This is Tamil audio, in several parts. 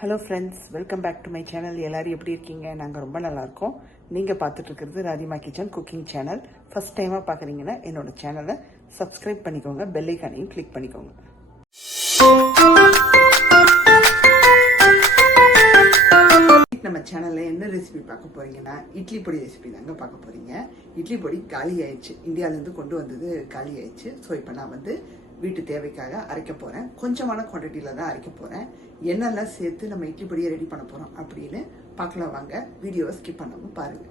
Hello friends, welcome back to my channel. எல்லாரும் எப்படி இருக்கீங்க? நாங்கள் ரொம்ப நல்லா இருக்கோம். நீங்கள் பார்த்துட்டு இருக்கிறது ராதிமா கிச்சன் குக்கிங் சேனல். ஃபர்ஸ்ட் டைமாக பார்க்குறீங்கன்னா என்னோட சேனலை சப்ஸ்கிரைப் பண்ணிக்கோங்க, பெல் ஐக்கானையும் கிளிக் பண்ணிக்கோங்க. நம்ம சேனலில் என்ன ரெசிபி பார்க்க போறீங்கன்னா இட்லி பொடி ரெசிபி தாங்க பார்க்க போறீங்க. இட்லி பொடி காலி ஆயிடுச்சு, இந்தியாவிலேருந்து கொண்டு வந்தது காலி ஆயிடுச்சு. ஸோ இப்போ நான் வீட்டு தேவைக்காக அரைக்க போறேன். கொஞ்சமான குவான்டிட்டியில தான் அரைக்க போறேன். என்னெல்லாம் சேர்த்து நம்ம இட்லி பொடியை ரெடி பண்ண போறோம் அப்படின்னு பார்க்கலாம் வாங்க. வீடியோவை ஸ்கிப் பண்ணாம பாருங்க.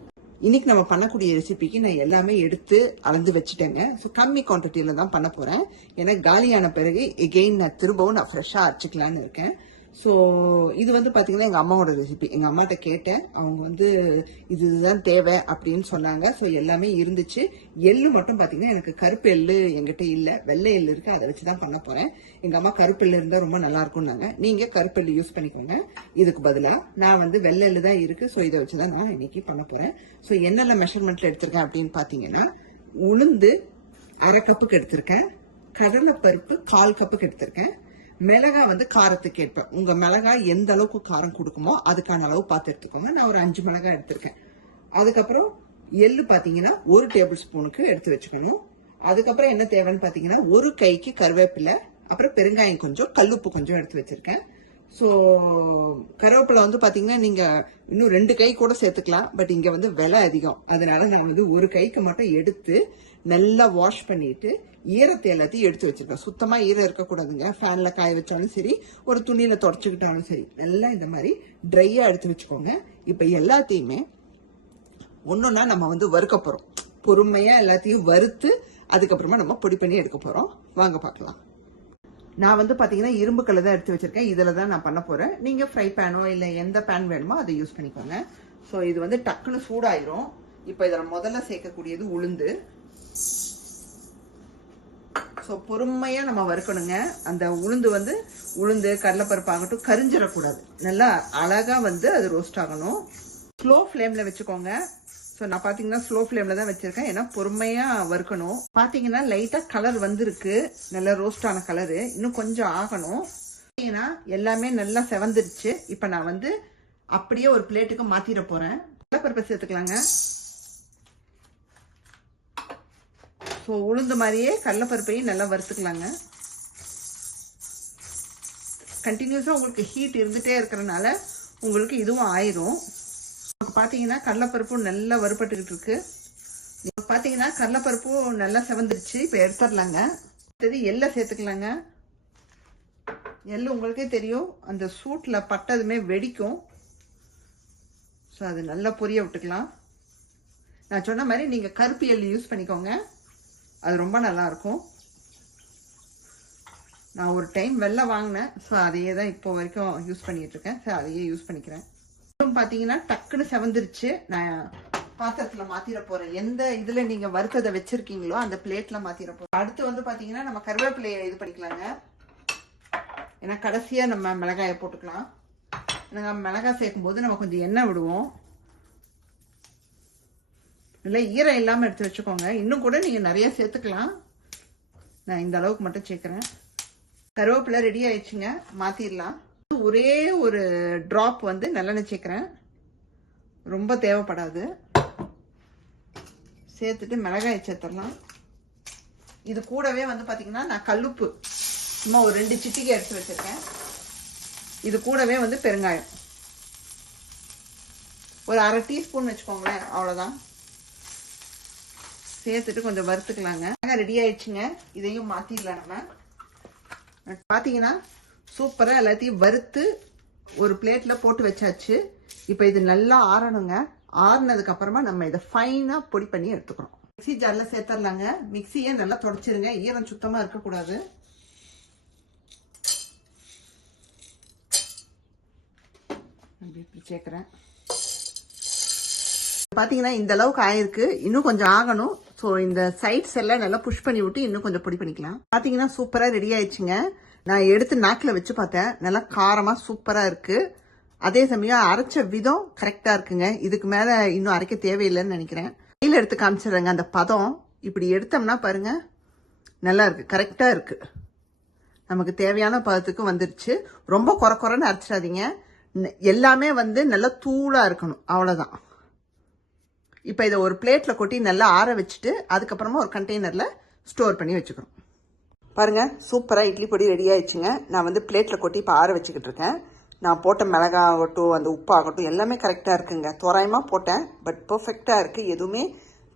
இன்னைக்கு நம்ம பண்ணக்கூடிய ரெசிபிக்கு நான் எல்லாமே எடுத்து அளந்து வச்சுட்டேங்க. ஸோ கம்மி குவான்டிட்டியில தான் பண்ண போறேன். ஏன்னா காலியான பிறகு எகெயின் நான் திரும்பவும் ஃப்ரெஷ்ஷா அரைச்சிக்கலான்னு இருக்கேன். ஸோ இது பார்த்தீங்கன்னா எங்கள் அம்மாவோட ரெசிபி. எங்கள் அம்மாட்ட கேட்டேன், அவங்க இதுதான் தேவை அப்படின்னு சொன்னாங்க. ஸோ எல்லாமே இருந்துச்சு. எள்ளு மட்டும் பார்த்தீங்கன்னா எனக்கு கருப்பு எள்ளு எங்கிட்ட இல்லை, வெள்ளை எள்ளு இருக்கு. அதை வச்சு தான் பண்ண போறேன். எங்கள் அம்மா கருப்பு எள்ளு இருந்தால் ரொம்ப நல்லா இருக்கும்னாங்க. நீங்கள் கருப்பு எள்ளு யூஸ் பண்ணிக்கோங்க. இதுக்கு பதிலாக நான் வெள்ளை எள்ளு தான் இருக்கு. ஸோ இதை வச்சு தான் நான் இன்னைக்கு பண்ண போறேன். ஸோ என்னென்ன மெஷர்மெண்ட்ல எடுத்திருக்கேன் அப்படின்னு பார்த்தீங்கன்னா, உளுந்து 1/2 கப்புக்கு எடுத்திருக்கேன், கடலைப்பருப்பு 1/4 கப்புக்கு எடுத்திருக்கேன், மிளகாய் காரத்துக்கு ஏற்ப உங்க மிளகாய் எந்த அளவுக்கு காரம் கொடுக்குமோ அதுக்கான அளவு பார்த்து எடுத்துக்கோங்க. நான் ஒரு 5 மிளகாய் எடுத்திருக்கேன். அதுக்கப்புறம் எள்ளு பாத்தீங்கன்னா 1 டேபிள் ஸ்பூனுக்கு எடுத்து வச்சுக்கணும். அதுக்கப்புறம் என்ன தேவைன்னு பாத்தீங்கன்னா 1 கைக்கு கருவேப்பிலை, அப்புறம் பெருங்காயம் கொஞ்சம், கல்லுப்பு கொஞ்சம் எடுத்து வச்சிருக்கேன். ஸோ கருவேப்பிலை பாத்தீங்கன்னா நீங்க இன்னும் 2 கை கூட சேர்த்துக்கலாம். பட் இங்க விலை அதிகம், அதனால நான் 1 கைக்கு மட்டும் எடுத்து நல்லா வாஷ் பண்ணிட்டு ஈரத்தை எல்லாத்தையும் எடுத்து வச்சிருக்கேன். சுத்தமா ஈரம் இருக்கக்கூடாதுங்க. ஃபேன்ல காய வச்சாலும் சரி, ஒரு துணியில தொடச்சுக்கிட்டாலும் சரி, நல்லா இந்த மாதிரி ட்ரையா எடுத்து வச்சுக்கோங்க. இப்ப எல்லாத்தையுமே ஒன்னொன்னா நம்ம வறுக்க போறோம். பொறுமையா எல்லாத்தையும் வறுத்து அதுக்கப்புறமா நம்ம பொடி பண்ணி எடுக்க போறோம். வாங்க பார்க்கலாம். நான் பாத்தீங்கன்னா இரும்பு கல்ல தான் எடுத்து வச்சிருக்கேன். இதுல தான் நான் பண்ண போறேன். நீங்க ஃப்ரை பேனோ இல்ல எந்த பேன் வேணுமோ அதை யூஸ் பண்ணிக்கோங்க. ஸோ இது டக்குன்னு சூடாயிரும். இப்ப இதில் முதல்ல சேர்க்கக்கூடியது உளுந்து. ஸோ பொறுமையா நம்ம வறுக்கணுங்க. அந்த உளுந்து கடலைப்பருப்பு ஆகட்டும் கரிஞ்சிடக்கூடாது. நல்லா அழகா அது ரோஸ்ட் ஆகணும். ஸ்லோ ஃபிளேம்ல வச்சுக்கோங்க. ஸோ நான் பாத்தீங்கன்னா ஸ்லோ ஃபிளேம்ல தான் வச்சிருக்கேன். ஏன்னா பொறுமையா வறுக்கணும். பாத்தீங்கன்னா லைட்டா கலர் வந்திருக்கு, நல்லா ரோஸ்ட் ஆன கலரு. இன்னும் கொஞ்சம் ஆகணும். ஏன்னா எல்லாமே நல்லா செவந்துருச்சு. இப்ப நான் அப்படியே ஒரு பிளேட்டுக்கு மாத்திர போறேன். கடலைப்பருப்பை சேர்த்துக்கலாங்க. ஸோ உளுந்து மாதிரியே கடலைப்பருப்பையும் நல்லா வறுத்துக்கலாங்க. கண்டினியூஸா உங்களுக்கு ஹீட் இருந்துட்டே இருக்கிறதுனால உங்களுக்கு இதுவும் ஆயிரும். பாத்தீங்கன்னா கடலைப்பருப்பும் நல்லா வறுபட்டுக்கிட்டு இருக்கு. பாத்தீங்கன்னா கடலைப்பருப்பும் நல்லா செவந்துருச்சு. இப்ப எடுத்துடலாங்க. எள்ளை சேர்த்துக்கலாங்க. எள்ளு உங்களுக்கே தெரியும், அந்த சூட்ல பட்டதுமே வெடிக்கும். ஸோ அது நல்லா பொரிய விட்டுக்கலாம். நான் சொன்ன மாதிரி நீங்க கருப்பு எள்ளு யூஸ் பண்ணிக்கோங்க, அது ரொம்ப நல்லா இருக்கும். நான் ஒரு டைம் வெள்ளை வாங்கினேன். ஸோ அதையே தான் இப்போ வரைக்கும் யூஸ் பண்ணிட்டு இருக்கேன். ஸோ அதையே யூஸ் பண்ணிக்கிறேன். பாத்தீங்கன்னா டக்குன்னு செவந்துருச்சு. நான் பாத்திரத்துல மாத்திர போறேன். எந்த இதுல நீங்க வறுத்ததை வச்சிருக்கீங்களோ அந்த பிளேட்ல மாத்திர போறேன். அடுத்து பாத்தீங்கன்னா நம்ம கருவேப்பிலையை இது பண்ணிக்கலாங்க. ஏன்னா கடைசியா நம்ம மிளகாயை போட்டுக்கலாம். மிளகாய் சேர்க்கும் போது நம்ம கொஞ்சம் எண்ணெய் விடுவோம். இல்லை ஈரம் இல்லாம எடுத்து வச்சுக்கோங்க. இன்னும் கூட நீங்க நிறைய சேர்த்துக்கலாம். நான் இந்த அளவுக்கு மட்டும் சேர்க்கிறேன். கருவேப்பிலை ரெடி ஆயிடுச்சுங்க, மாத்திரலாம். ஒரே ஒரு டிராப் நல்லெண்ணெய் சேர்க்கிறேன், ரொம்ப தேவைப்படாது. சேர்த்துட்டு மிளகாய் சேர்த்துடலாம். இது கூடவே பாத்தீங்கன்னா நான் கல்லுப்பு சும்மா ஒரு 2 சிட்டிகை எடுத்து வச்சிருக்கேன். இது கூடவே பெருங்காயம் ஒரு 1/2 டீஸ்பூன் வச்சுக்கோங்களேன், அவ்வளவுதான். சேர்த்துட்டு கொஞ்சம் வறுத்துக்கலாங்க. ரெடி ஆயிடுச்சுங்க. இதையும் மாத்திடலாம். நம்ம பாத்தீங்கன்னா சூப்பரா எல்லாத்தையும் வறுத்து ஒரு பிளேட்ல போட்டு வச்சாச்சு. இப்ப இது நல்லா ஆறணுங்க. ஆறுனதுக்கு அப்புறமா நம்ம இதை ஃபைனா பொடி பண்ணி எடுத்துக்கிறோம். மிக்சி ஜார்ல சேர்த்துடலாங்க. மிக்சியை நல்லா தொடச்சிருங்க, ஈரம் சுத்தமா இருக்கக்கூடாது. சேர்க்கிறேன். பாத்தீங்கன்னா இந்த அளவுக்கு ஆயிருக்கு. இன்னும் கொஞ்சம் ஆகணும். ஸோ இந்த சைட்ஸ் எல்லாம் நல்லா புஷ் பண்ணி விட்டு இன்னும் கொஞ்சம் பொடி பண்ணிக்கலாம். பாத்தீங்கன்னா சூப்பரா ரெடி ஆயிடுச்சுங்க. நான் எடுத்து நாக்கில் வச்சு பார்த்தேன், நல்லா காரமா சூப்பரா இருக்கு. அதே சமயம் அரைச்ச விதம் கரெக்டா இருக்குங்க. இதுக்கு மேல இன்னும் அரைக்க தேவையில்லைன்னு நினைக்கிறேன். கையில எடுத்து காமிச்சிடுறேங்க. அந்த பதம் இப்படி எடுத்தோம்னா பாருங்க, நல்லா இருக்கு, கரெக்டா இருக்கு. நமக்கு தேவையான பதத்துக்கு வந்துருச்சு. ரொம்ப குறை குறைன்னு அரைச்சிடாதீங்க. எல்லாமே வந்து நல்லா தூளாக இருக்கணும், அவ்வளோதான். இப்போ இதை ஒரு பிளேட்டில் கொட்டி நல்லா ஆற வச்சுட்டு அதுக்கப்புறமா ஒரு கண்டெய்னரில் ஸ்டோர் பண்ணி வச்சுக்கிறோம். பாருங்கள், சூப்பராக இட்லி பொடி ரெடி ஆயிடுச்சுங்க. நான் வந்து பிளேட்டில் கொட்டி இப்போ ஆற வச்சுக்கிட்டு இருக்கேன். நான் போட்ட மிளகாகட்டும் அந்த உப்பாகட்டும் எல்லாமே கரெக்டாக இருக்குங்க. தோராயமாக போட்டேன், பட் பர்ஃபெக்டாக இருக்குது. எதுவுமே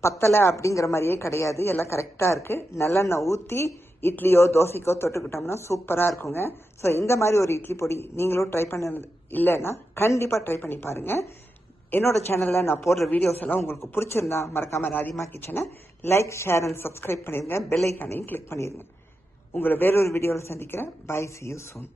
பத்தலை அப்படிங்கிற மாதிரியே கிடையாது, எல்லாம் கரெக்டாக இருக்குது. நல்லெண்ணெய் ஊற்றி இட்லியோ தோசைக்கோ தொட்டுக்கிட்டோம்னா சூப்பராக இருக்குங்க. ஸோ இந்த மாதிரி ஒரு இட்லி பொடி நீங்களும் ட்ரை பண்ணது இல்லைன்னா கண்டிப்பாக ட்ரை பண்ணி பாருங்கள். என்னோட சேனலில் நான் போடுற வீடியோஸ் எல்லாம் உங்களுக்கு பிடிச்சிருந்தா மறக்காமல் ராதிமா கிச்சனை லைக், ஷேர் அண்ட் சப்ஸ்கிரைப் பண்ணிடுங்க. பெல் ஐக்கானையும் கிளிக் பண்ணிடுங்க. உங்களை வேறொரு வீடியோவில் சந்திக்கிறேன். Bye, see you soon.